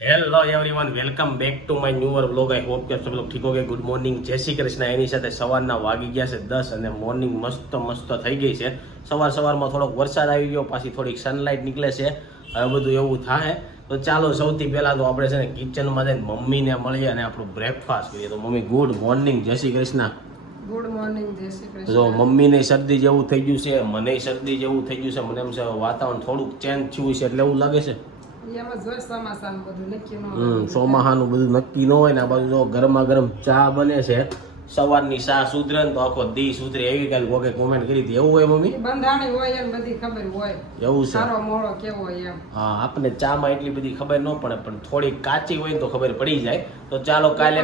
Hello everyone welcome back to my newer blog I hope કે તમે લોકો ઠીક હોગે ગુડ મોર્નિંગ જય શ્રી કૃષ્ણ એની સાથે સવારના વાગી ગયા છે દસ અને મોર્નિંગ મસ્ત મસ્ત થઈ ગઈ છે સવાર સવારમાં થોડોક વરસાદ આવી ગયો પાછી થોડીક સનલાઇટ નીકળે છે. હવે બધું એવું થાય. તો ચાલો સૌથી પહેલાં તો આપણે છે ને કિચનમાં જઈને મમ્મીને મળીએ અને આપણું બ્રેકફાસ્ટ કરીએ. તો મમ્મી ગુડ મોર્નિંગ જય શ્રી કૃષ્ણ. ગુડ મોર્નિંગ જય શ્રી જો મમ્મીને શરદી જેવું થઈ ગયું છે મને શરદી જેવું થઈ ગયું છે. મને એમ છે વાતાવરણ થોડુંક ચેન્જ થયું છે એટલે એવું લાગે છે. ચોમાહાનું બધું નક્કી ન હોય ને આ બાજુ જો ગરમા ગરમ ચા બને છે સવારની ચા સુધરે ને તો આખો દી સુધરે એવી કાલે કોકે કોમેન્ટ કરી હતી. એવું હોય મમ્મી? બંધાણી હોય એમ બધી ખબર હોય. એવું છે? સારો મોળો કેવો હોય એમ. હા આપણને ચામાં એટલી બધી ખબર ન પડે પણ થોડી કાચી હોય ને તો ખબર પડી જાય. તો ચાલો કાલે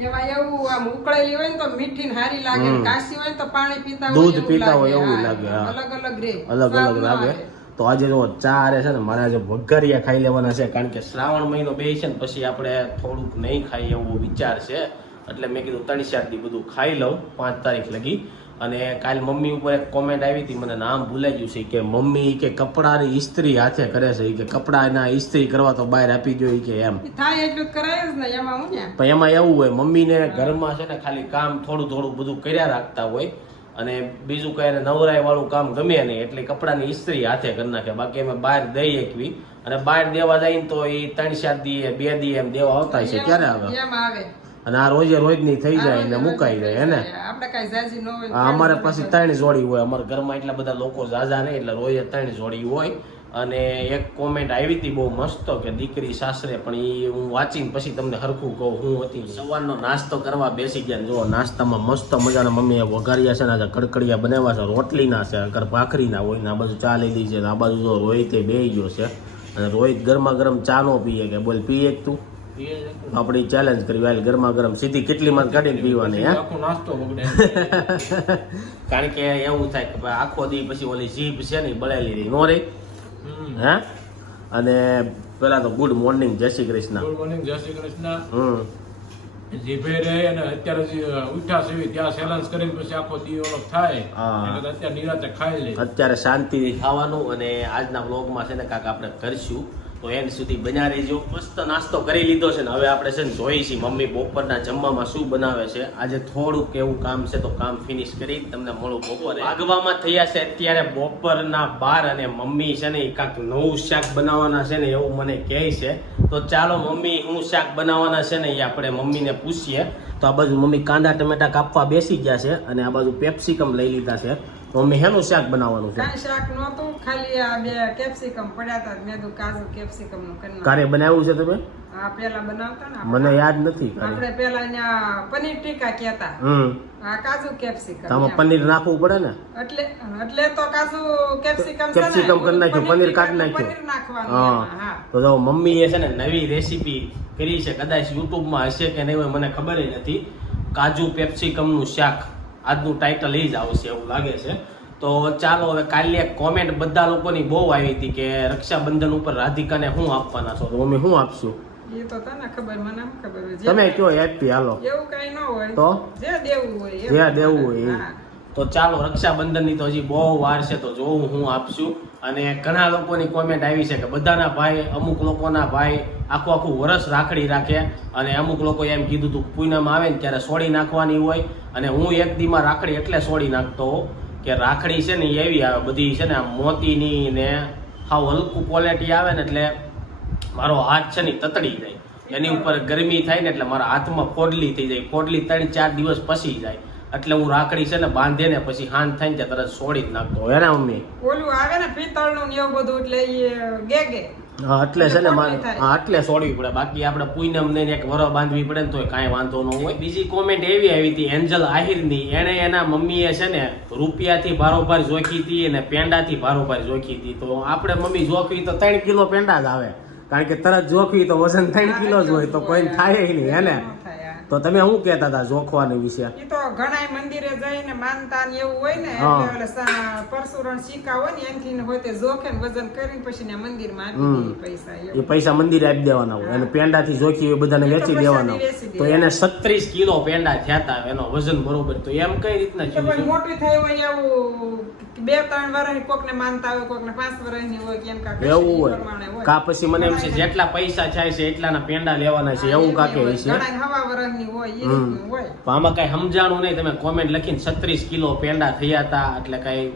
એમાં એવું આમ ઉકળેલી હોય ને તો મીઠી ને હારી લાગે કાચી હોય તો પાણી પીતા દૂધ પીતા હોય એવું લાગે, અલગ અલગ રે અલગ અલગ લાગે. તો આજે જો ચા છે ને મારે આજે વઘારિયા ખાઈ લેવાના છે કારણ કે શ્રાવણ મહિનો બે છે ને પછી આપણે થોડુંક નહીં ખાઈએ એવો વિચાર છે. એટલે મેં કીધું ત્રણ ચાર બધું ખાઈ લઉં પાંચ તારીખ લગી. અને કાલ મમ્મી ઉપર એક કોમેન્ટ આવી હતી મને નામ ભૂલાઈ ગયું છે કે મમ્મી કે કપડાની ઇસ્ત્રી હાથે કરે છે કે કપડાના ઇસ્ત્રી કરવા તો બહાર આપી દો કે એમ. થાય એટલું કરાય ને એમાં હું ને? પણ એમાં એવું હોય મમ્મીને ઘરમાં છે ને ખાલી કામ થોડું થોડું બધું કર્યા રાખતા હોય અને બીજું કઈ એને નવરાય વાળું કામ ગમે નહીં એટલે કપડાની ઇસ્ત્રી હાથે કરી નાખે. બાકી અમે બહાર દઈ એકવી. અને બહાર દેવા જાય ને તો એ ત્રણ ચાર દીએ બે દી એમ દેવા આવતા છે ક્યારે આવે? અને આ રોજે રોજની થઈ જાય ને મુકાઈ જાય હે ને જાજી અમારે પછી ત્રણ જોડી હોય. અમારા ઘરમાં એટલા બધા લોકો ઝાઝા નહીં એટલે રોજે ત્રણ જોડી હોય. અને એક કોમેન્ટ આવી હતી બહુ મસ્ત કે દીકરી સાસરે પણ એ હું વાંચીને પછી તમને હરખું કહું હું હતી સવારનો નાસ્તો કરવા બેસી ગયા જો નાસ્તામાં મસ્ત મજાના મમ્મીએ વઘાર્યા છે ને આજે કડકડિયા બનાવ્યા છે રોટલીના છે અગર ભાખરીના હોય ને આ બાજુ ચા લીધી છે ને આ બાજુ જો રોહિતે બે ગયો છે અને રોહિત ગરમા ગરમ ચા નો પીએ કે બોલ પીએ તું? આપણી ચેલેન્જ કરી વાલ ગરમા ગરમ સીધી કેટલી માં કાઢીને પીવાની હે? આખો નાસ્તો બગડે. કારણ કે એવું થાય કે ભાઈ આખો દી પછી ઓલી જીભ છે ને બળેલી રહી નો રહી હે? અને પેલા તો ગુડ મોર્નિંગ જય શ્રી કૃષ્ણ. ગુડ મોર્નિંગ જય શ્રી કૃષ્ણ. હમ. જીભે રહે અને અત્યારે જે ઉઠ્યા છે ત્યાં સેલન્સ કરીને પછી આખો દીવો થાય. અત્યારે નિરાતે ખાઈ લે. અત્યારે શાંતિ ખાવાનું અને આજના વ્લોગમાં છે ને કાંક આપણે કરશું. તો એન્ડ સુધી બન્યા રહેજો. મસ્ત નાસ્તો કરી લીધો છે ને હવે આપણે છે ને જોઈએ છીએ. મમ્મી બપોરના જમવામાં શું બનાવે છે? આજે થોડુંક એવું કામ છે તો કામ ફિનિશ કરી તમને મળું બપોરે. આગવામાં થયા છે અત્યારે બપોરના બાર અને મમ્મી છે ને એ કાંક નવું શાક બનાવવાના છે ને એવું મને કહે છે. તો ચાલો મમ્મી, હું શાક બનાવવાના છે ને એ આપણે મમ્મીને પૂછીએ. તો આ બાજુ મમ્મી કાંદા ટમેટા કાપવા બેસી ગયા છે અને આ બાજુ પેપ્સિકમ લઈ લીધા છે. મમ્મી હેનું શાક બનાવવાનું છે. કાંઈ શાક નહોતું ખાલી આ બે કેપ્સિકમ પડ્યા હતા મેં તો કાજુ કેપ્સિકમનું કરી. કારે બનાવ્યું છે તમે? હા પેલા બનાવતા ને મને યાદ નથી આપણે પેલા અહીંયા પનીર ટીકા કહેતા. હમ. આ કાજુ કેપ્સિકમ તો પનીર નાખવું પડે ને? એટલે એટલે તો કાજુ કેપ્સિકમ કેપ્સિકમ કરી નાખ્યું, પનીર કાઢ નાખ્યું. પનીર નાખવાનું હા. તો જો મમ્મીએ છે ને નવી રેસીપી કરી છે કદાચ યુટ્યુબમાં હશે કે નહીં હોય મને ખબર નથી. કાજુ પેપ્સિકમનું શાક. આજનું ટાઇટલ એ જ આવશે એવું લાગે છે. તો ચાલો હવે કાલે કોમેન્ટ બધા લોકોની બહુ આવી હતી કે રક્ષાબંધન ઉપર રાધિકાને શું આપવાના છો? તો અમે શું આપશું? એ તો તને ખબર મને ખબર તમે કયો હેપી હાલો. એવું કઈ ન હોય. તો? જે દેવું હોય જે દેવું હોય તો ચાલો રક્ષાબંધનની તો હજી બહુ વાર છે તો જોવું હું આપશું. અને ઘણા લોકોની કોમેન્ટ આવી છે કે બધાના ભાઈ અમુક લોકોના ભાઈ આખું આખું વરસ રાખડી રાખે. અને અમુક લોકો એમ કીધું હતું પૂનમ આવે ને ત્યારે સોડી નાખવાની હોય. અને હું એક દીમાં રાખડી એટલે સોડી નાખતો કે રાખડી છે ને એવી આવે બધી છે ને આમ મોતીની ને હાવ હલકું ક્વોલિટી આવે ને એટલે મારો હાથ છે ને તતડી જાય. એની ઉપર ગરમી થાય ને એટલે મારા હાથમાં ફોડલી થઈ જાય. ફોડલી ત્રણ ચાર દિવસ પછી જાય. એટલે હું રાખડી છે ને બાંધે ને પછી હાન થાય ને તરત છોડી જ નાખતો હોય ને મમ્મી. ઓલું આવે ને પિત્તળનું એવું બધું એટલે ગેગે. હા એટલે છે ને હા એટલે છોડવી પડે. બાકી આપણે પૂનમ ને એક વરો બાંધવી પડે ને તો કાંઈ વાંધો ન હોય. બીજી કોમેન્ટ એવી આવી હતી એન્જલ આહિરની. એણે એના મમ્મીએ છે ને રૂપિયાથી ભારોભાર જોખી હતી અને પેંડાથી ભારોભાર જોખી હતી. તો આપણે મમ્મી જોખવી તો ત્રણ કિલો પેંડા જ આવે. કારણ કે તરત જોખવી તો વજન ત્રણ કિલો જ હોય તો કોઈ થાય નહીં હે ને. તો તમે શું કહેતા હતા જોખવાની વિશે? તો ઘણા મંદિરે જઈને માનતા ને એવું હોય ને. એટલે પરશુરણ સિક્કા હોય ને એનથી હોય તે જોખે ને વજન કરીને પછી ને મંદિરમાં પૈસા એ પૈસા મંદિરે આપી દેવાના હોય. અને પેંડાથી જોખી હોય બધાને વેચી દેવાના. તો એને સત્રીસ કિલો પેંડા થયા એનો વજન બરોબર. તો એમ કઈ રીતના મોટું થયું હોય એવું બે ત્રણ વર્ષની કોકને માનતા હોય કોકને પાંચ વર્ષની હોય કે એમ એવું હોય. કા પછી મને એમ છે જેટલા પૈસા થાય છે એટલાના પેંડા લેવાના છે એવું કાકે હોય. છે? ઘણા હવા વર્ષની હોય એ રીતનું હોય. પણ આમાં કઈ સમજાણું નહીં. તમે કોમેન્ટ લખીને છત્રીસ કિલો પેંડા થયા હતા એટલે કઈ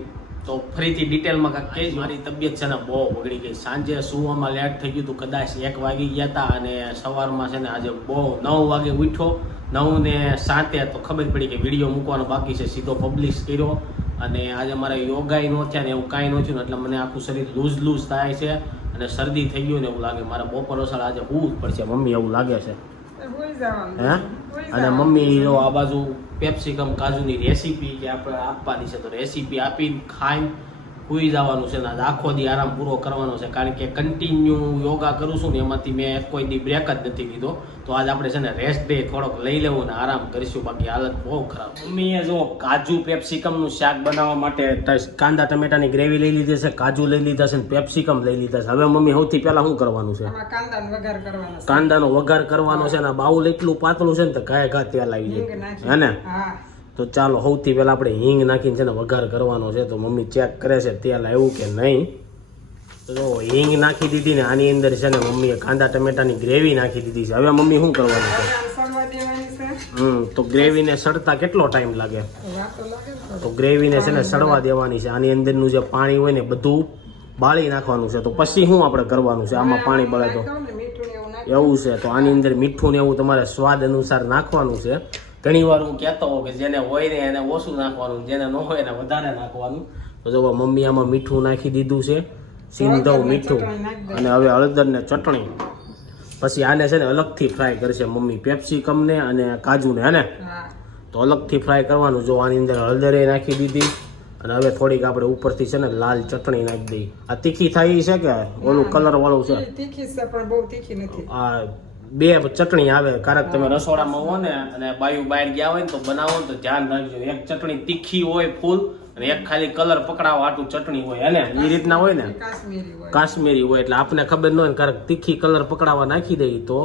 તો ફરીથી ડિટેલમાં કાંઈક કહીશ. મારી તબિયત છે ને બહુ બગડી ગઈ. સાંજે સુવામાં લેટ થઈ ગયું હતું કદાચ એક વાગી ગયા હતા અને સવારમાં છે ને આજે બહુ નવ વાગે ઉઠ્યો. નવ ને સાતે તો ખબર પડી કે વીડિયો મૂકવાનો બાકી છે. સીધો પબ્લિશ કર્યો. અને આજે મારે યોગાઈ ન થયા ને એવું કાંઈ ન થયું એટલે મને આખું શરીર લૂઝ લૂઝ થાય છે. અને શરદી થઈ ગયું ને એવું લાગે. મારે બપોર વસાળ આજે હોવું જ પડશે. મમ્મી એવું લાગે છે. હે અને. મમ્મી આ બાજુ પેપ્સિકમ કાજુની રેસીપી કે આપણે આપવાની છે તો રેસીપી આપીને ખાઈને સુઈ જવાનું છે ને આજે આખો દી આરામ પૂરો કરવાનો છે. કારણ કે કન્ટિન્યુ યોગા કરું છું ને એમાંથી મેં કોઈ દી બ્રેક જ નથી લીધો. તો આજ આપણે છે ને રેસ્ટ ડે થોડોક લઈ લેવું ને આરામ કરીશું. બાકી હાલત બહુ ખરાબ મમ્મીએ જો કાજુ પેપ્સિકમનું શાક બનાવવા માટે કાંદા ટમેટાની ગ્રેવી લઈ લીધી છે કાજુ લઈ લીધા છે ને પેપ્સિકમ લઈ લીધા છે. હવે મમ્મી સૌથી પહેલા શું કરવાનું છે? કાંદાનો વઘાર કરવાનો છે. કાંદાનો વઘાર કરવાનો છે ને બાઉલ એટલું પાતળું છે ને તો ઘાય ઘા તેલ આવી જાય હે ને? હા. તો ચાલો સૌથી પહેલાં આપણે હિંગ નાખીને છે ને વઘાર કરવાનો છે. તો મમ્મી ચેક કરે છે તેલ આવ્યું કે નહીં? તો હિંગ નાખી દીધી ને આની અંદર છે ને મમ્મીએ કાંદા ટમેટાની ગ્રેવી નાખી દીધી છે. હવે મમ્મી શું કરવાનું છે? હમ તો ગ્રેવીને સડતા કેટલો ટાઈમ લાગે? તો ગ્રેવીને છે ને સડવા દેવાની છે. આની અંદરનું જે પાણી હોય ને બધું બાળી નાખવાનું છે. તો પછી શું આપણે કરવાનું છે? આમાં પાણી બળે તો? એવું છે. તો આની અંદર મીઠું ને એવું તમારે સ્વાદ અનુસાર નાખવાનું છે. ઘણી વાર હું કહેતો હોઉં કે જેને હોય ને એને ઓછું નાખવાનું જેને ન હોય એને વધારે નાખવાનું. તો જો મમ્મી આમાં મીઠું નાખી દીધું છે સિંધવ મીઠું. અને હવે હળદરને ચટણી. પછી આને છે ને અલગથી ફ્રાય કરશે મમ્મી પેપ્સિકમને અને કાજુને હે ને? તો અલગથી ફ્રાય કરવાનું. જો આની અંદર હળદરે નાખી દીધી અને હવે થોડીક આપણે ઉપરથી છે ને લાલ ચટણી નાખી દઈ. આ તીખી થાય છે કે? ઓલું કલર વાળું છે? તીખી છે પણ બહુ તીખી નથી. આ બે ચટણી આવે. કારણ તમે રસોડામાં હો ને અને બાયું બહાર ગયા હોય ને તો બનાવો ને તો ધ્યાન રાખજો. એક ચટણી તીખી હોય ફૂલ અને એક ખાલી કલર પકડાવા હાટું ચટણી હોય. અને એ રીતના હોય ને? કાશ્મીરી હોય. એટલે આપણને ખબર ન હોય ને કારણ તીખી કલર પકડાવા નાખી દઈ તો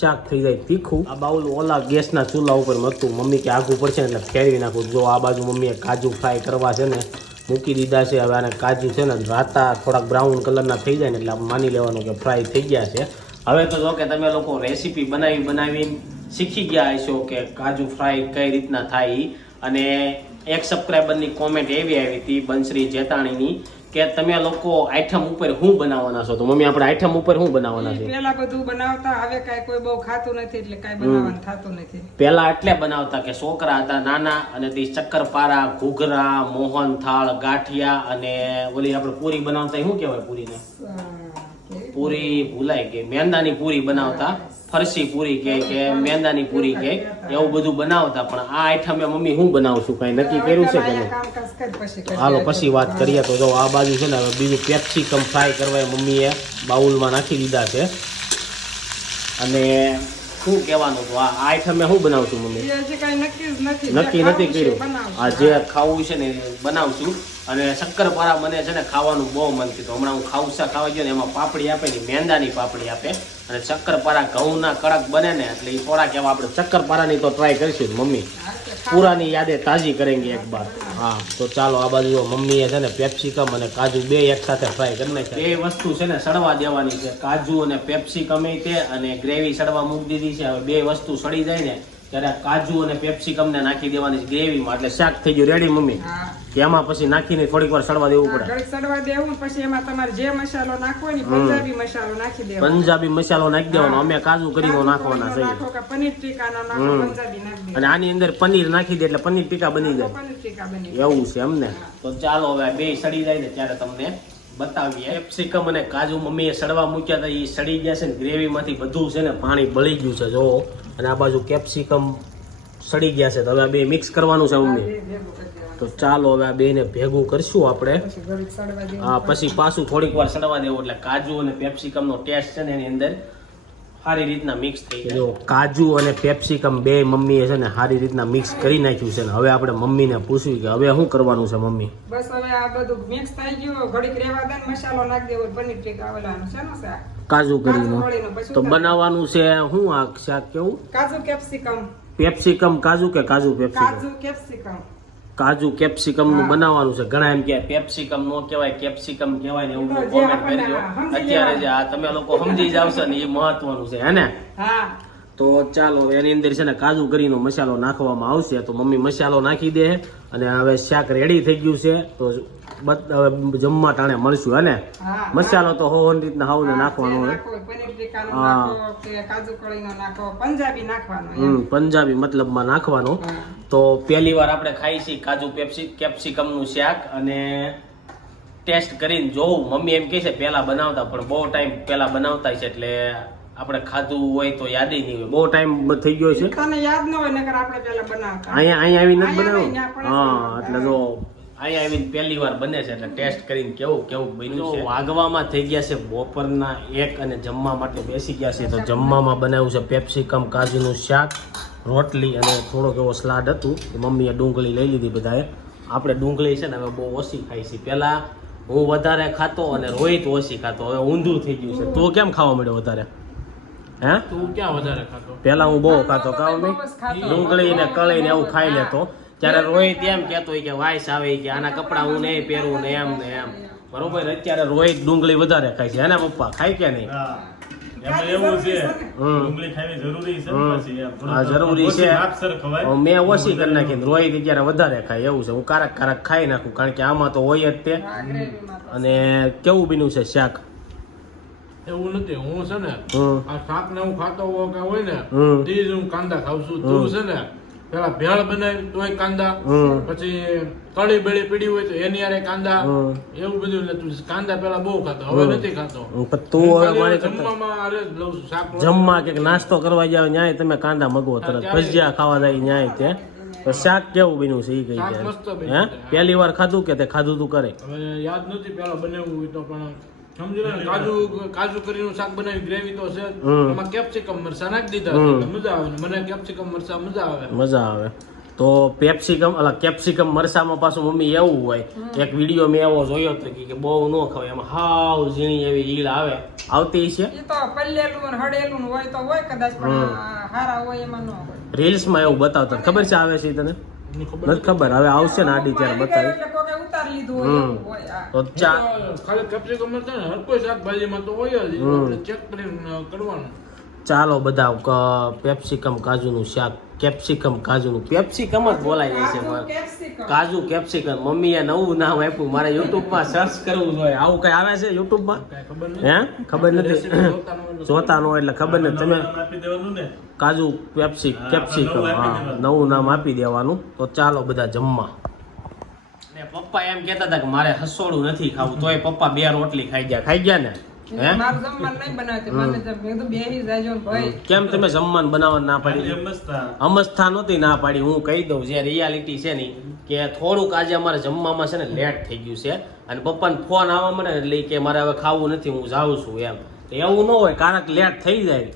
શાક થઈ જાય તીખું. આ બાઉલ ઓલા ગેસના ચૂલા ઉપર હતું મમ્મી કે આગું પડશે ને એટલે ફેરવી નાખું. જો આ બાજુ મમ્મીએ કાજુ ફ્રાય કરવા છે ને મૂકી દીધા છે હવે આને કાજુ છે ને રાતા થોડાક બ્રાઉન કલરના થઈ જાય ને એટલે આપણે માની લેવાનું કે ફ્રાય થઈ ગયા છે. હવે તો જો કે તમે લોકો રેસીપી બનાવી બનાવીને શીખી ગયા હશો કે કાજુ ફ્રાય કઈ રીતના થાય અને એક સબસ્ક્રાઈબરની કોમેન્ટ એવી આવી હતી બંશ્રી જેતાણીની કે તમે લોકો આઈટમ ઉપર શું બનાવવાના છો? તો મમ્મી આપણે આઈટમ ઉપર શું બનાવવાના છે? પહેલા બધું બનાવતા હવે કાઈ કોઈ બહુ ખાતું નથી એટલે કાઈ બનાવવાનું થાતું નથી. પહેલા એટલે બનાવતા કે છોકરા હતા નાના અને તે ચક્કરપારા ઘૂઘરા મોહનથાળ ગાંઠિયા અને ઓલી આપણે પૂરી બનાવતા શું કહેવાય પૂરીને? પૂરી ભૂલાઈ ગઈ મેંદાની પૂરી બનાવતા ફરસી પૂરી કે કે મેંદાની પૂરી કે એવું બધું બનાવતા. પણ આ આઈટમે મમ્મી શું બનાવશું કઈ નક્કી કર્યું છે કે નહીં? પછી હાલો પછી વાત કરીએ તો જો આ બાજુ છે ને હવે બીજું કેપ્સિકમ ફ્રાય કરવા મમ્મીએ બાઉલમાં નાખી દીધા છે. અને શું કહેવાનું હતું? આ આઈટમે શું બનાવશું મમ્મી? નક્કી નથી. છે કર્યું. આ જે ખાવું છે ને બનાવશું અને શક્કરપારા મને છે ને ખાવાનું બહુ મન થયું હમણાં હું ખાઉસા ખાવા ગયો ને એમાં પાપડી આપે ને મેંદાની પાપડી આપે. અને શક્કરપારા ઘઉંના કડક બને ને એટલે એ થોડાક એવા આપણે શક્કરપારાની તો ટ્રાય કરીશું મમ્મી. પુરાની યાદે તાજી કરેંગે એક બાર. હા તો ચાલો આ બાજુ મમ્મીએ છે ને પેપ્સિકમ અને કાજુ બે એક સાથે ફ્રાય કરી નાખ્યા બે વસ્તુ છે ને સડવા દેવાની છે. કાજુ અને પેપ્સિકમ એ તે અને ગ્રેવી સડવા મૂકી દીધી છે. હવે બે વસ્તુ સડી જાય ને ત્યારે કાજુ અને પેપ્સિકમ ને નાખી દેવાની છે ગ્રેવીમાં. એટલે શાક થઈ ગયું. રેડી મમ્મી? હા. કે એમાં પછી નાખીને થોડીક વાર સડવા દેવું પડે. સડવા દેવું પછી એમાં તમારે જે મસાલો નાખવો ને પંજાબી મસાલો નાખી દેવાનો. પંજાબી મસાલો નાખી દેવાનો. અમે કાજુ કરી નાખવાના છે પનીર ટીકાનો નાખો હમ. પંજાબી નાખી અને આની અંદર પનીર નાખી દે એટલે પનીર ટીકા બની જાય. પનીર ટીકા બની એવું છે એમને. તો ચાલો હવે બે સડી જાય ને ત્યારે તમને બતાવીએ. કેપ્સિકમ અને કાજુ મમ્મીએ સડવા મૂક્યા હતા. એ સડી ગયા છે ને ગ્રેવીમાંથી બધું છે ને પાણી બળી ગયું છે જો અને આ બાજુ કેપ્સિકમ સડી ગયા છે. તો હવે બે મિક્સ કરવાનું છે મમ્મી. દેવાનું. તો ચાલો હવે આ બેને ભેગું કરશું આપણે. આ પછી પાછું થોડીક વાર સડવા દેવું એટલે કાજુ અને પેપ્સિકમનો ટેસ્ટ છે ને એની અંદર સારી રીતના મિક્સ થઈ જાય. જો કાજુ અને પેપ્સિકમ બે મમ્મીએ છે ને સારી રીતના મિક્સ કરી નાખ્યું છે ને હવે આપણે મમ્મીને પૂછ્યું કે હવે શું કરવાનું છે મમ્મી? બસ હવે આ બધું મિક્સ થઈ ગયું ઘડીક રેવા દે મસાલો નાખી દેવો પનીર ટીકા ઓલાનું છે ને શાક? કાજુ કરીનું તો બનાવવાનું છે શું આ શાક કેવું? કાજુ કેપ્સિકમ. પેપ્સિકમ કાજુ કે કાજુ પેપ્સિકમ? કાજુ કેપ્સિકમ. કાજુ કેપ્સિકમનું. બનાવવાનું છે. ઘણા એમ કે પેપ્સિકમ નો કહેવાય કેપ્સિકમ કહેવાય ને એવું કોમેન્ટ કરજો. અત્યારે જે આ તમે લોકો સમજી જાવશો ને એ મહત્વનું છે હે ને? તો ચાલો એની અંદર છે ને કાજુ કરીનો મસાલો નાખવામાં આવશે તો મમ્મી મસાલો નાખી દે. અને હવે શાક રેડી થઈ ગયું છે તો હવે જમવા ટાણે મળશું હે ને? મસાલો તો હોવન રીતના હાવ ને નાખવાનો હોય. હા. પંજાબી મતલબમાં નાખવાનો. તો પહેલી વાર આપણે ખાઈ છીએ કાજુ પેપ્સી કેપ્સિકમનું શાક અને ટેસ્ટ કરીને જોઉં. મમ્મી એમ કહે છે પહેલાં બનાવતા પણ બહુ ટાઈમ પહેલાં બનાવતા છે એટલે આપણે ખાધું હોય તો યાદ નહીં હોય. બહુ ટાઈમ થઈ ગયો છે. તને યાદ ન હોય નકર આપણે પહેલા બનાવતા. અહીંયા અહીંયા આવીને જ બનાવ્યું? હા એટલે જો અહીંયા આવીને પહેલી વાર બને છે એટલે ટેસ્ટ કરીને કેવું કેવું બન્યું છે? વાગવામાં થઈ ગયા છે બપોરના એક અને જમવા માટે બેસી ગયા છે તો જમવામાં બનાવ્યું છે પેપ્સિકમ કાજુનું શાક રોટલી અને થોડોક એવો સ્લાડ હતું. એ મમ્મીએ ડુંગળી લઈ લીધી બધાએ. આપણે ડુંગળી છે ને હવે બહુ ઓછી ખાઈ છે પહેલાં હું વધારે ખાતો અને રોહિત ઓછી ખાતો. હવે ઊંધું થઈ ગયું છે. તું કેમ ખાવા મળ્યો વધારે? હે? તું ક્યાં વધારે ખાતો? પેલા હું બહુ ખાતો કાવ નહીં. ડુંગળી ને કળી ને એવું ખાઈ લેતો. ત્યારે રોહિત એમ કહેતો હોય કે વાયસ આવે કે આના કપડા હું નહીં પહેરવું ને એમ ને એમ. બરોબર અત્યારે રોહિત ડુંગળી વધારે ખાય છે. એના પપ્પા ખાય કે નહીં? એવું છે હમ. ડુંગળી ખાવી જરૂરી છે હમ. પછી એમ. થોડું હા જરૂરી છે. માપસર ખવાય. હવે મેં ઓછી કરી નાખી રોહિત અત્યારે વધારે ખાય. એવું છે. હું કારક કારક ખાઈ નાખું. કારણ કે આમાં તો હોય જ તો. અને કેવું બીનું છે? શાક? એવું નથી. હું છે ને આ શાક ને હું ખાતો હોય ને. તે જ હું કાંદા ખાઉં છું. તું છે ને પેલા ભેળ બનાવી તોય કાંદા. પછી કળી બેળી પીડી હોય તો એની યારે કાંદા. એવું બધું એટલે તું કાંદા પેલા બહુ ખાતો હવે નથી ખાતો. તું હવે મારી જમવામાં હારે લઉં છું શાક જમવા કે નાસ્તો કરવા જાવ ન્યાય તમે કાંદા મગવો તરત. ભજીયા ખાવા જાય ન્યાય તે. તો શાક કેવું બન્યું છે એ બન્યું હે. પહેલી વાર ખાધું કે તે ખાધું તું કરે? યાદ નથી પેલા બનાવ્યું હોય તો પણ સમજી લો કાજુ કાજુ કરીનું શાક બનાવી ગ્રેવી તો છે એમાં કેપ્સિકમ મરચા નાખી દીધા. મજા આવે મને કેપ્સિકમ મરચા મજા આવે. મજા આવે. તો પેપ્સિકમ અલા કેપ્સિકમ મરસામાં પાછું મમ્મી એવું હોય એક વીડિયો મેં એવો જોયો હતો કે બહુ ન ખવાય. એમાં હાવ ઝીણી એવી ઈલ આવે. આવતી છે ઈ તો પલ્લેલું ને હોય તો હોય કદાચ પણ હારા હોય એમાં ન હોય. રીલ્સમાં એવું બતાવતા. ખબર છે આવે છે તને? નથી ખબર. હવે આવશે ને આડી ત્યારે બતાવી એટલે કોકે ઉતારી લીધું હોય હમ. એવું હોય આ. તો ચા ખાલી કેપ્સિકમ મરચા ને. હર કોઈ શાકભાજીમાં તો હોય જ. હમ. આપણે ચેક કરીને કરવાનું. ચાલો બધા ક- પેપ્સિકમ કાજુનું શાક કેપ્સિકમ કાજુનું. પેપ્સિકમ જ બોલાય જાય છે. કાજુ, મારે. કેપ્સિકમ. કાજુ કેપ્સિકમ મમ્મીએ નવું નામ આપ્યું. મારે યુટ્યુબમાં સર્ચ કરવું જોઈએ આવું કઈ આવે છે યુટ્યુબમાં કાંઈ ખબર નથી. હે? ખબર નથી. જોતા ન હોય એટલે ખબર નથી. તમે આપી દેવાનું ને. કાજુ પેપ્સી કેપ્સિકમ. નવું હા નવું નામ આપી દેવાનું. તો ચાલો બધા જમવા. ને પપ્પા એમ કહેતા હતા કે મારે હસોડું નથી ખાવું તોય પપ્પા બે રોટલી ખાઈ ગયા. ખાઈ ગયા ને? કેમ તમે જમવાનું બનાવવાનું ના પાડી. અમસ્થા નહોતી ના પાડી. હું કહી દઉં જે રિયાલિટી છે ને કે થોડુંક આજે અમારે જમવામાં છે ને લેટ થઈ ગયું છે. અને પપ્પાને ફોન આવવા મળે એટલે કે મારે હવે ખાવું નથી હું જાઉં છું એમ. તો એવું ન હોય કારક લેટ થઈ જાય.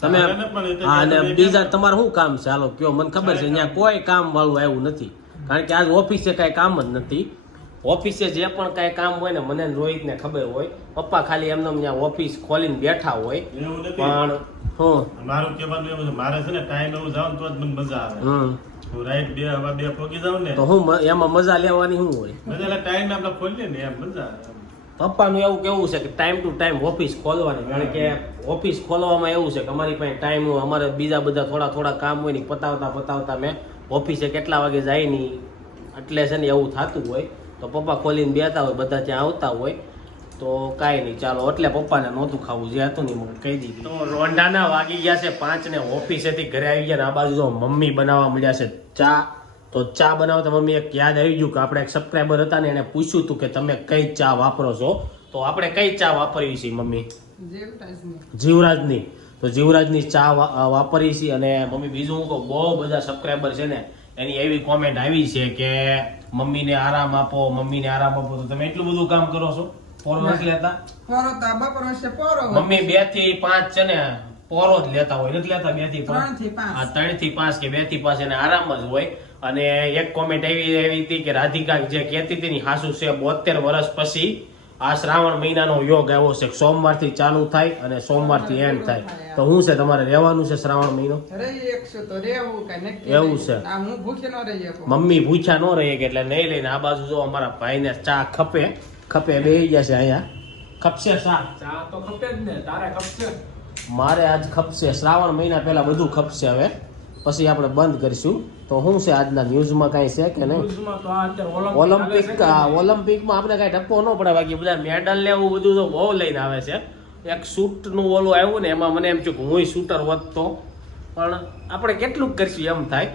તમે ને હા અને બીજા તમારે શું કામ છે? હાલો કયો મને ખબર છે અહીંયા કોઈ કામ વાળું આવ્યું નથી. કારણ કે આજ ઓફિસે કાંઈ કામ જ નથી. ઓફિસે જે પણ કાંઈ કામ હોય ને મને ને રોહિતને ખબર હોય પપ્પા ખાલી એમને ત્યાં ઓફિસ ખોલીને બેઠા હોય. પણ હું. મારું કહેવાનું એવું છે મારે છે ને ટાઈમ એવું જાવ તો જ મને મજા આવે. હું. રાઈટ બે હવા બે પોગી જાઉં ને. તો હું એમાં મજા લેવાની શું હોય? મજા ટાઈમ આપણે ખોલીએ ને એમ મજા આવે. પપ્પાનું એવું કેવું છે કે ટાઈમ ટુ ટાઈમ ઓફિસ ખોલવાની. કારણ કે ઓફિસ ખોલવામાં એવું છે કે અમારી પાસે ટાઈમ અમારે બીજા બધા થોડા થોડા કામ હોય ને પતાવતા પતાવતા મેં ઓફિસે કેટલા વાગે જાય નહીં એટલે છે ને એવું થતું હોય. તો પપ્પા ખોલીને બેતા હોય, બધા ત્યાં આવતા હોય. તો કાંઈ નહીં, ચાલો. એટલે પપ્પાને નહોતું ખાવું, જે હતું નહીં મને કહી દીધું. તો રોંઢાના વાગી ગયા છે પાંચ ને ઓફિસેથી ઘરે આવી ગયા ને આ બાજુ મમ્મી બનાવવા મળ્યા છે ચા. તો ચા બનાવતા મમ્મી એક યાદ આવી ગયું કે આપણે એક સબસ્ક્રાઈબર હતા ને એને પૂછ્યું હતું કે તમે કઈ ચા વાપરો છો? તો આપણે કઈ ચા વાપરવી છીએ મમ્મી? જીવરાજની. તો જીવરાજની ચા વાપરી છે અને મમ્મી બીજું હું બહુ બધા સબસ્ક્રાઈબર છે ને એની એવી કોમેન્ટ આવી છે કે મમ્મીને આરામ આપો મમ્મીને આરામ આપો તો તમે એટલું બધું કામ કરો છો? પોરો નથી લેતા? પોરો તો બપોર વર્ષે પોરો મમ્મી બેથી પાંચ છે ને પોરો જ લેતા હોય. નથી લેતા બેથી પાંચ. ત્રણથી પાંચ કે બેથી પાંચ એને આરામ જ હોય. અને એક કોમેન્ટ એવી એવી હતી કે રાધિકા જે કહેતી હતી ની હાસુ છે બોતેર વર્ષ પછી આ શ્રાવણ મહિનાનો યોગ આવ્યો છે. સોમવારથી ચાલુ થાય અને સોમવારથી એન્ડ થાય. તો શું છે તમારે રહેવાનું છે શ્રાવણ મહિનો? એવું છે. આ હું ન રહી મમ્મી પૂછ્યા ન રહીએ કે એટલે નહીં લઈને આ બાજુ જો અમારા ભાઈને ચા ખપે ખપે બે જશે અહીંયા. ખપશે ચા? ચા તો ખપે જ ને તારે ખપશે? મારે આજ ખપશે. શ્રાવણ મહિના પહેલા બધું ખપશે હવે. પછી આપણે બંધ કરીશું. તો શું છે આજના ન્યૂઝમાં કાંઈ છે કે નહીં? ઓલિમ્પિક છે. ઓલિમ્પિકમાં આપણે કાંઈ ટપ્પો ન પડે. બાકી બધા મેડલ ને એવું બધું તો બહુ લઈને આવે છે. એક શૂટનું ઓલું આવ્યું ને એમાં મને એમ થયું કે હું શૂટર વધતો. પણ આપણે કેટલું કરશું એમ થાય.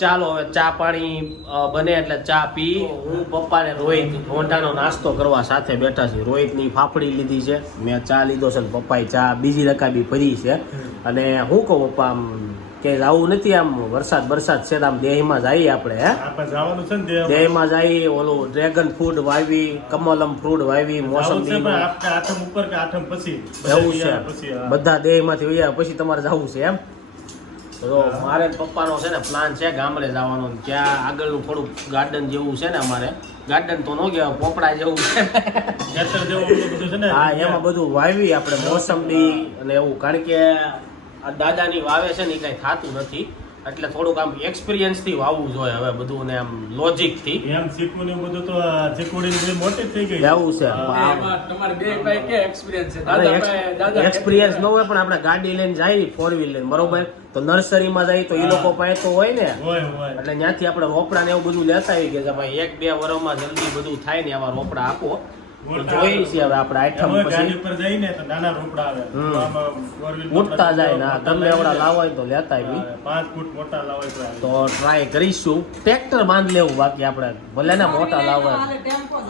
ચાલો હવે ચા પાણી બને એટલે ચા પી. હું પપ્પાને રોહિત મોઢાનો નાસ્તો કરવા સાથે બેઠા છીએ. રોહિતની ફાફડી લીધી છે. મેં ચા લીધો છે ને પપ્પાએ ચા બીજી રકાબી ભરી છે. અને હું કહું પપ્પા આમ કે જવું નથી આમ વરસાદ વરસાદ છે આમ દેહમાં જઈએ આપણે હે? દેહમાં. જઈ ઓલું ડ્રેગન ફ્રૂટ વાવી કમલમ ફ્રૂટ વાવી જવું મોસંબી પણ ઉપર કે આઠમ પછી? બધા છે. બધા દેહમાંથી વૈયા પછી તમારે જવું છે એમ? તો મારે પપ્પાનો છે ને પ્લાન છે ગામડે જવાનો. ત્યાં આગળનું થોડુંક ગાર્ડન જેવું છે ને અમારે. ગાર્ડન તો ન કહેવાય પોપડા જેવું છે જેવું હા એમાં બધું વાવી આપણે મોસંબી અને એવું. કારણ કે આ દાદાની વાવે છે ને એ કઈ થતું નથી. એટલે થોડુંક આમ એક્સપિરિયન્સથી વાવવું જોઈએ હવે બધું ને આમ લોજિકથી. એમ શીખવું ને બધું તો આ ચીકુડી ને બધી મોટી થઈ ગઈ આવું છે. તમારે બે ભાઈ કે એક્સપિરિયન્સ છે? દાદા એક્સપિરિયન્સ ન હોય પણ આપણે ગાડી લઈને જાય ફોર વ્હીલ લઈને બરોબર? તો નર્સરીમાં જાય તો એ લોકો પાસે તો હોય ને. હોય હોય. એટલે ત્યાંથી આપણે રોપડા ને એવું બધું લેતા આવી કે ભાઈ એક બે વર્ષમાં જલ્દી બધું થાય ને આવા રોપડા આપો. હવે આપણે પછી. ઉપર જઈને તો નાના રોપડા આવે. ઉઠતા જાય ને એવડા લેતા આવી. પાંચ ફૂટ મોટા લાવાય તો ટ્રાય કરીશું. ટ્રેક્ટર બાંધ લેવું બાકી આપણે. ભલે ને મોટા લાવવા.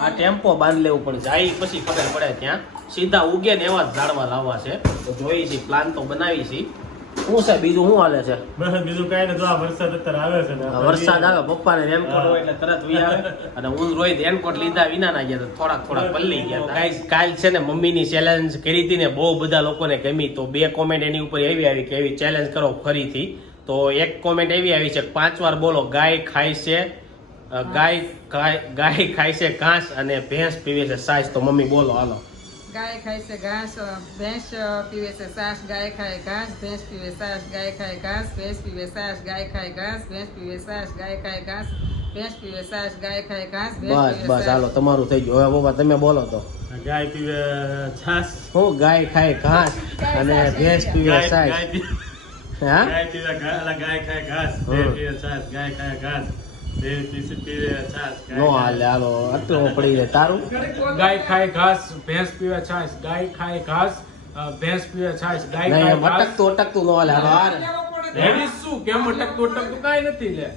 આ ટેમ્પો બાંધ લેવું પણ જાય પછી ખબર પડે ત્યાં. સીધા ઉગે ને એવા જ ઝાડવા લાવવા છે. તો જોઈએ છીએ પ્લાન તો બનાવી છીએ શું છે? બીજું શું હાલે છે? બસ બીજું કાંઈ નથી આ વરસાદ અત્યારે આવે છે ને વરસાદ આવે. પપ્પાને રેનકોટ હોય એટલે તરત વી આવે. અને હું રોહિત રેનકોટ લીધા વિના ના ગયા થોડાક થોડાક પલ્લી ગયા કાલ કાલ છે ને મમ્મીની ચેલેન્જ કરી હતી ને બહુ બધા લોકોને ગમી. તો બે કોમેન્ટ એની ઉપર એવી આવી કે એવી ચેલેન્જ કરો ફરીથી. તો એક કોમેન્ટ એવી આવી છે પાંચ વાર બોલો ગાય ખાય છે ગાય ગાય ગાય ખાય છે ઘાસ અને ભેંસ પીવે છે સાસ. તો મમ્મી બોલો હાલો. ગાય ખાય છે ઘાસ ભેંસ પીવે છે સાસ ગાય ખાય ઘાસ ભેંસ પીવે સાસ ગાય ખાય ઘાસ ભેંસ પીવે સાસ ગાય ખાય ઘાસ ભેંસ પીવે સાસ ગાય ખાય ઘાસ ભેંસ પીવે સાસ ગાય ખાય ઘાસ ભેંસ બસ બસ હાલો તમારું થઈ ગયું હવે બાબા તમે બોલો તો ગાય પીવે છાસ હો ગાય ખાય ઘાસ અને ભેંસ પીવે સાસ ગાય હા ગાય પીવે ઘાસ ગાય ખાય ઘાસ ભેંસ પીવે છાશ ગાય ખાય ઘાસ નો હાલે હાલો અટલો પડી જાય. તારું? ગાય ખાય ઘાસ ભેંસ પીવે છાશ ગાય ખાય ઘાસ ભેંસ પીવે છાશ ગાય ખાય ઘાસ અટકતું અટકતું નો હાલે હાલો હારે. એની શું? કેમ અટકતું અટકતું કાઈ નથી લે.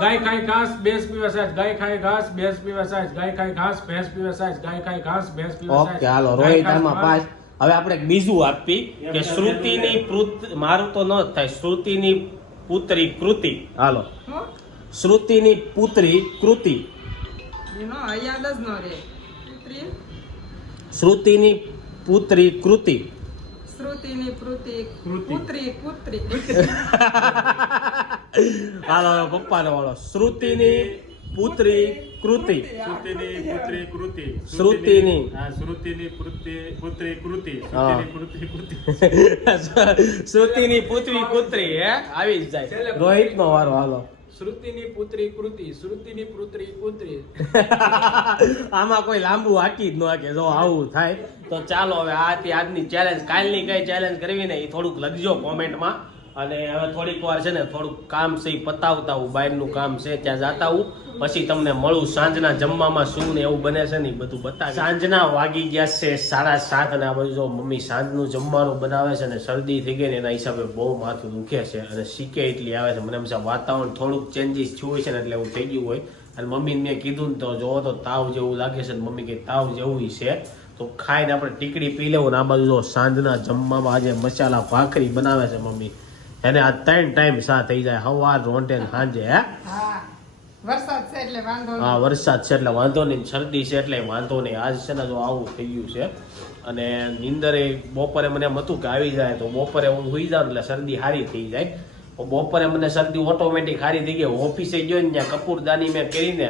ગાય ખાય ઘાસ ભેંસ પીવે છાશ ગાય ખાય ઘાસ ભેંસ પીવે છાશ ગાય ખાય ઘાસ ભેંસ પીવે છાશ ગાય ખાય ઘાસ ભેંસ પીવે છાશ ઓકે હાલો રોહિત આમાં પાસ. હવે આપણે એક બીજું આપી કે શ્રુતિની પૃત મારું તો ન જ થાય શ્રુતિની પુત્રી કૃતિ. હાલો. હું? શ્રુતિની પુત્રી કૃતિ. એનો યાદ જ ન રહે. પુત્રી? શ્રુતિની પુત્રી કૃતિ. શ્રુતિની પૃતિ પુત્રી પુત્રી. હાલો પપ્પાનો વાળો. શ્રુતિની પુત્રી કૃતિ. શ્રુતિની પુત્રી કૃતિ. શ્રુતિની. શ્રુતિની પુત્રી પુત્રી કૃતિ. શ્રુતિની પુત્રી કૃતિ. શ્રુતિની પુત્રી કુત્રી હે? આવી જ જાય. રોહિત નો વારો હાલો. શ્રુતિની પુત્રી કૃતિ, શ્રુતિની પુત્રી પુત્રી આમાં કોઈ લાંબુ હાકી જ ન કે, જો આવું થાય, તો ચાલો હવે આથી આજની ચેલેન્જ કાલની કઈ ચેલેન્જ કરવી ને એ થોડુંક લખજો કોમેન્ટમાં અને હવે થોડીક વાર છે ને થોડુંક કામ છે પતાવતા હું બહારનું કામ છે, ત્યાં જતા હું પછી તમને મળું સાંજના જમવામાં શું ને એવું બને છે ને બધું બતાવે સાંજના વાગી ગયા છે સાડા સાત અને આ બધું જો મમ્મી સાંજનું જમવાનું બનાવે છે ને શરદી થઈ ગઈ ને એના હિસાબે બહુ માથું દુખે છે અને શીખે એટલી આવે છે. મને એમ છે વાતાવરણ થોડુંક ચેન્જીસ થયું છે ને એટલે એવું થઈ ગયું હોય. અને મમ્મીને મેં કીધું ને તો જોવો તો તાવ જેવું લાગે છે ને મમ્મી કે તાવ જેવું છે, તો ખાઈને આપણે ટીકડી પી લેવું ને આ બાજુ જો સાંજના જમવામાં આજે મસાલા ભાખરી બનાવે છે મમ્મી. એને આ ત્રણ ટાઈમ સા થઈ જાય. સવાર રોંટે સાંજે હે? વરસાદ છે એટલે વાંધો હા વરસાદ છે એટલે વાંધો નહીં. શરદી છે એટલે વાંધો નહીં. આજ છે ને જો આવું થઈ ગયું છે. અને નીંદરે બપોરે મને એમ હતું કે આવી જાય તો બપોરે હું સુઈ જાઉં એટલે શરદી સારી થઈ જાય. બપોરે મને શરદી ઓટોમેટિક સારી થઈ ગઈ. ઓફિસે ગયો ને ત્યાં કપૂરદાની મેં કરીને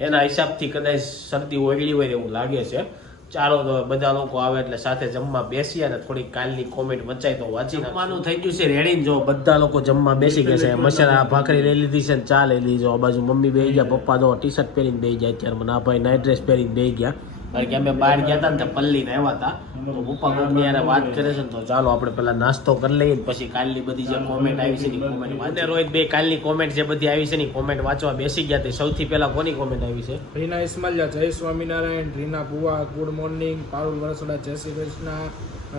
એના હિસાબથી કદાચ શરદી ઓગળી હોય એવું લાગે છે. ચાલો બધા લોકો આવે એટલે સાથે જમવા બેસીએ અને થોડીક કાલની કોમેન્ટ મચાઈ તો વાંચી જમવાનું થઈ ગયું છે રેડી જો બધા લોકો જમવા બેસી ગયા છે. મસાલા, ભાખરી લઈ લીધી છે ચા લઈ લીધી જો બાજુ મમ્મી બેસી ગયા, પપ્પા જો ટી શર્ટ પહેરીને બેસી ગયા અત્યારે. મને આ ભાઈ નાઇટ ડ્રેસ પહેરીને બેસી ગયા. કારણ કે અમે બહાર ગયા હતા ને તો પલ્લીને આવ્યા હતા તો પપ્પા મમ્મી યારે વાત કરે છે ને તો ચાલો આપણે પેલા નાસ્તો કરી લઈએ પછી કાલની બધી જે કોમેન્ટ આવી છે ને કોમેન્ટ વાંચે રોહિત બે કાલની કોમેન્ટ જે બધી આવી છે ને કોમેન્ટ વાંચવા બેસી ગયા તે. સૌથી પહેલા કોની કોમેન્ટ આવી છે? રીના ઇસ્માલિયા જય સ્વામિનારાયણ રીના બુવા ગુડ મોર્નિંગ પારુલ વરસડા જય શ્રી કૃષ્ણ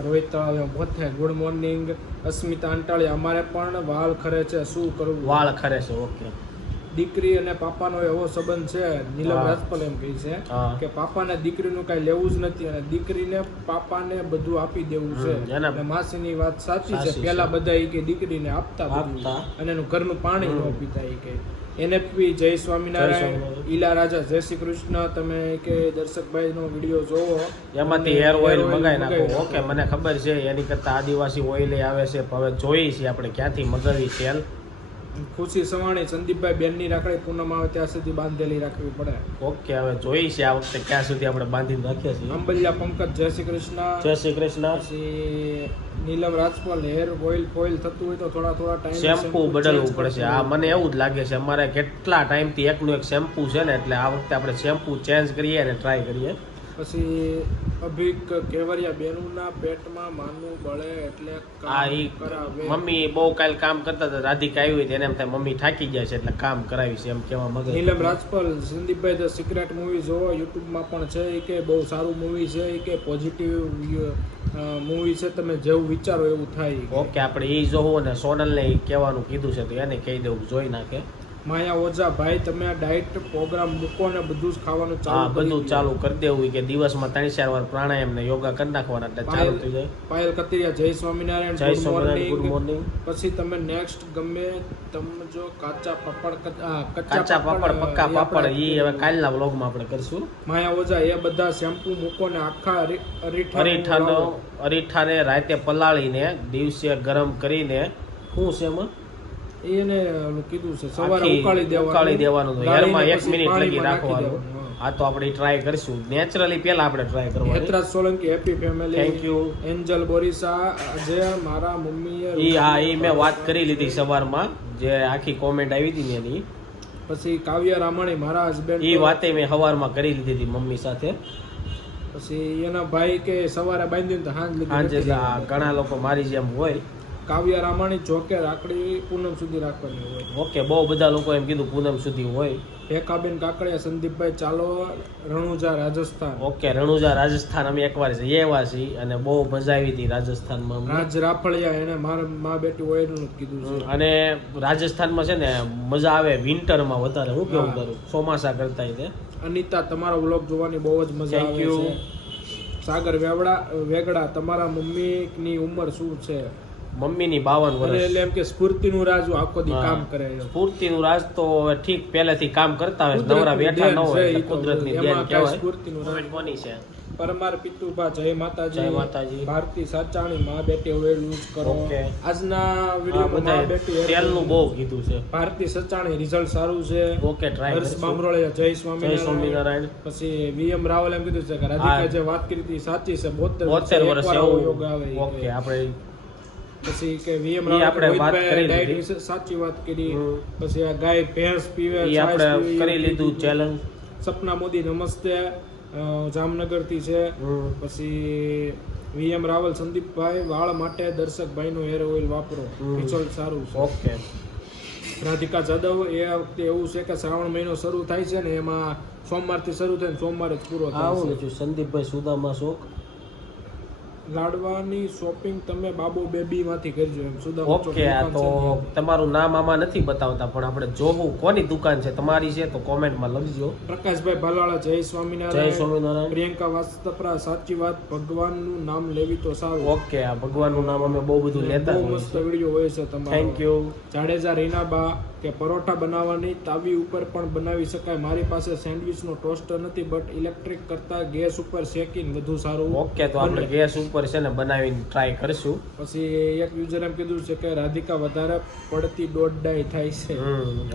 રોહિત પોથે ગુડ મોર્નિંગ અસ્મિતા અંટાળી અમારે પણ વાળ ખરે છે શું કરવું? વાળ ખરે છે ઓકે. દીકરી અને પાપાનો એવો સંબંધ છે નીલમ રાજપાલ એમ કહે છે કે પાપાને દીકરીનું કાંઈ લેવું જ નથી અને દીકરીને પાપાને બધું આપી દેવું છે. અને માસીની વાત સાચી છે. પહેલા બધા કે દીકરીને આપતા અને એનું ઘરનું પાણી ન પીતા ઈ કે. એને પી જય સ્વામિનારાયણ. ઈલા રાજા જય શ્રી કૃષ્ણ તમે કે દર્શકભાઈ નો વીડિયો જોવો. એમાંથી હેર ઓઇલ મંગાવી નાખો. ઓકે મને ખબર છે એની કરતા આદિવાસી ઓઇલ આવે છે. હવે જોઈએ છીએ આપણે ક્યાંથી મગાવી તેલ ખુશી સવાણી સંદીપભાઈ બેનની રાખડી પૂનમ આવે ત્યાં સુધી બાંધેલી રાખવી પડે. ઓકે હવે જોઈ છે આ વખતે ક્યાં સુધી આપણે બાંધીને રાખીએ છીએ. અંબલિયા પંકજ જય શ્રી કૃષ્ણ. જય શ્રી કૃષ્ણ. પછી નીલમ રાજપાલ હેર ઓઇલ ફોઇલ થતું હોય તો થોડા થોડા ટાઈમ શેમ્પુ બદલવું પડશે. આ મને એવું જ લાગે છે અમારે કેટલા ટાઈમથી એકનું એક શેમ્પુ છે ને એટલે આ વખતે આપણે શેમ્પુ ચેન્જ કરીએ અને ટ્રાય કરીએ. પછી અભિક કેવરિયા બેનુના પેટમાં માનું બળે એટલે આ ઈ કરાવે. મમ્મી બહુ કાલ કામ કરતા હતા રાધિકા આવી હોય એને એમ થાય મમ્મી થાકી જાય છે એટલે કામ કરાવી છે એમ કેવા મગજ નીલમ રાજપાલ સંદીપભાઈ ધ સિક્રેટ મૂવી જોવો યુટ્યુબમાં પણ છે એ કે બહુ સારું મૂવી છે એ કે પોઝિટિવ મૂવી છે તમે જેવું વિચારો એવું થાય. ઓકે આપણે એ જોવું અને સોનલને કહેવાનું કીધું છે તો એને કહી દેવું જોઈ નાખે. માયા ઓઝા ભાઈ તમે આ ડાયટ પ્રોગ્રામ મૂકો ને બધું જ ખાવાનું ચાલુ બધું ચાલુ કરી દેવું કે દિવસમાં ત્રણ ચાર વાર પ્રાણાયામ ને યોગા કરી નાખવાના એટલે ચાલુ થઈ જાય. પાયલ કતિરિયા જય સ્વામિનારાયણ જય સ્વામિનારાયણ ગુડ મોર્નિંગ પછી તમે નેક્સ્ટ ગમે તમે જો કાચા પાપડ કાચા પાપડ પક્કા પાપડ એ હવે કાલના વ્લોગમાં આપણે કરશું. માયા ઓઝા એ બધા શેમ્પુ મૂકો ને આખા અરી- અરીઠાનો. અરીઠાને રાતે પલાળીને દિવસે ગરમ કરીને શું છે એમાં? એને કીધું છે સવારે ઉકાળી દેવાનું. ઉકાળી દેવાનું તો એક મિનિટ લગી રાખવાનું. આ તો આપણે ટ્રાય કરશું. નેચરલી પહેલા આપણે ટ્રાય કરવાની. Hetraj Solanki happy family thank you Angel Borisa જે મારા મમ્મીએ ઈ હા ઈ મેં વાત કરી લીધી સવારમાં. જે આખી કોમેન્ટ આવી હતી ને એની. પછી કાવ્ય રામાણી મારા હસબન્ડ ઈ વાતે મેં સવારમાં કરી લીધી હતી મમ્મી સાથે. પછી એના ભાઈ કે સવારે બાંધ્યું તો હાંજ લીધી ઘણા લોકો મારી જેમ હોય. કાવ્ય રામાણી જોકે રાખડી પૂનમ સુધી રાખવાની હોય. ઓકે બહુ બધા લોકો એમ કીધું પૂનમ સુધી હોય. ભેખાબેન કાકડિયા સંદીપભાઈ ચાલો રણુજા રાજસ્થાન. ઓકે રણુજા રાજસ્થાન અમે એકવાર જઈએ એવા છીએ અને બહુ મજા આવી હતી રાજસ્થાનમાં. રાજ રાફળિયા એને મારા મા બેટી હોય એનું કીધું છે. અને રાજસ્થાનમાં છે ને મજા આવે વિન્ટરમાં વધારે હું કેવું કરું? ચોમાસા કરતા તે. અનિતા તમારો વ્લોગ જોવાની બહુ જ મજા આવે છે. સાગર વેવડા વેગડા તમારા મમ્મીની ઉંમર શું છે? મમ્મીની બાવન વર્ષ. એટલે એમ કે સ્ફૂર્તિનું રાજ આખો દી કામ કરે છે સ્ફૂર્તિનું રાજ તો ઠીક પહેલેથી કામ કરતા હોય નવરા બેઠા ન હોય. કુદરતની દેન કહેવાય. સ્ફૂર્તિનું કોની છે? પરમાર પિતુભા જય માતાજી. જય માતાજી. ભારતી સાચાણી માં બેટી હવે યુઝ કરો. આજના વિડિયો માં બેટી તેલનું બહુ કીધું છે. ભારતી સચાણી રિઝલ્ટ સારું છે. ઓકે ટ્રાય હર્ષ બામરોળે જય સ્વામી જય સ્વામિનારાયણ. પછી વીએમ રાવલ એમ કીધું છે કે રાધિકા જે વાત કરી હતી સાચી છે. 72 વર્ષ એવું. યોગ આવે ઓકે આપણે પછી કે વીએમ રાવલ આપણે વાત કરી લીધી. સાચી વાત કરી. પછી આ ગાય ભેંસ પીવે એ આપણે કરી લીધું ચેલેન્જ સપના મોદી નમસ્તે જામનગરથી છે. પછી વીએમ રાવલ સંદીપભાઈ વાળ માટે દર્શકભાઈનું હેર ઓઇલ વાપરો. રિઝલ્ટ સારું છે. ઓકે. રાધિકા જાદવ એ વખતે એવું છે કે શ્રાવણ મહિનો શરૂ થાય છે ને એમાં સોમવારથી શરૂ થાય ને સોમવારે જ પૂરો થાય છે. સંદીપભાઈ સુદામા શોક લાડવાની શોપિંગ તમે બાબુ બેબી માંથી કરજો એમ. સુધા ઓકે તો તમારું નામ આમાં નથી બતાવતા પણ આપણે જોવું કોની દુકાન છે તમારી છે તો કોમેન્ટમાં લખજો. પ્રકાશભાઈ ભાલાળા જય જય સ્વામિનારાયણ. સ્વામિનારાયણ પ્રિયંકા વાસ્તપરા સાચી વાત ભગવાનનું નામ લેવી તો સારું. ઓકે આ ભગવાનનું નામ અમે બહુ બધું લેતા બહુ મસ્ત વીડિયો હોય છે તમારો. થેન્ક યુ જાડેજા રીનાબા કે પરોઠા બનાવવાની તાવી ઉપર પણ બનાવી શકાય. મારી પાસે સેન્ડવિચનો ટોસ્ટર નથી બટ ઇલેક્ટ્રિક કરતા ગેસ ઉપર શેકીને વધુ સારું. ઓકે તો આપણે ગેસ ઉપર છે ને બનાવીને ટ્રાય કરશું. પછી એક યુઝર એમ કીધું છે કે રાધિકા વધારે પડતી દોઢ ડાય થાય છે.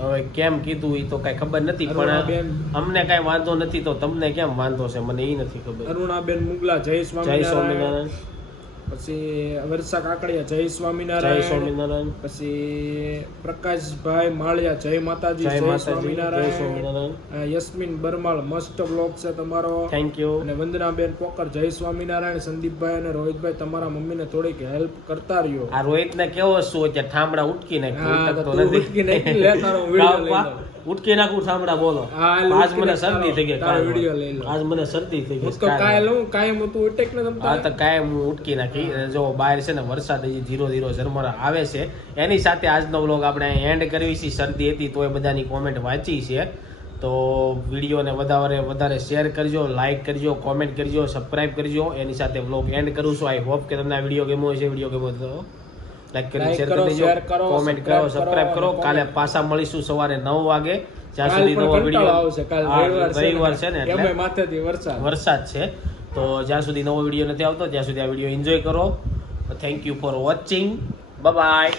હવે કેમ કીધું એ તો કાંઈ ખબર નથી. પણ અમને કાંઈ વાંધો નથી તો તમને કેમ વાંધો છે? મને એ નથી ખબર. અરુણાબેન મુગલા જય જય સ્વામિનારાયણ સ્વામિનારાયણ. પછી વર્ષા કાકડિયા જય સ્વામિનારાયણ. સ્વામિનારાયણ. પછી પ્રકાશભાઈ માળિયા જય માતાજી જય સ્વામિનારાયણ. અ, બરમાળ મસ્ત બ્લોગ છે તમારો. થેન્ક યુ અને વંદનાબેન પોકર જય સ્વામિનારાયણ સંદીપભાઈ અને રોહિતભાઈ તમારા મમ્મીને થોડીક હેલ્પ કરતા રહ્યો. આ રોહિત ને કેવો શું અત્યારે ઠામડા ઉટકી નાખ્યો ઉટકી નાખી, લે તારો video લઈ. ઉટકી નાખું સાંભળા બોલો. આજ મને શરદી થઈ ગઈ. આજ મને શરદી થઈ ગઈ કાયલ હું કાયમ હતું ઉટેક ને હા તો કાયમ હું ઉટકી નાખી. જો બહાર છે ને વરસાદ હજી ધીરો ધીરો ઝરમર આવે છે. એની સાથે આજનો વ્લોગ આપણે એન્ડ કરવી છે. શરદી હતી તો એ બધાની કોમેન્ટ વાંચી છે. તો વિડીયોને વધારે વધારે શેર કરજો લાઇક કરજો કોમેન્ટ કરજો સબસ્ક્રાઇબ કરજો. એની સાથે વ્લોગ એન્ડ કરું છું. આઈ હોપ કે તમને આ વીડિયો ગમ્યો હશે. વીડિયો ગમ્યો તો લાઈક કરી શેર કરો, દેજો. કોમેન્ટ કરો સબસ્ક્રાઇબ કરો કાલે પાછા મળીશું સવારે નવ વાગે. જ્યાં સુધી નવો વીડિયો આવશે કાલ રવિવાર છે ને. એટલે માથેથી વરસાદ? વરસાદ છે. તો જ્યાં સુધી નવો વીડિયો નથી આવતો ત્યાં સુધી આ વીડિયો એન્જોય કરો. Thank you for watching bye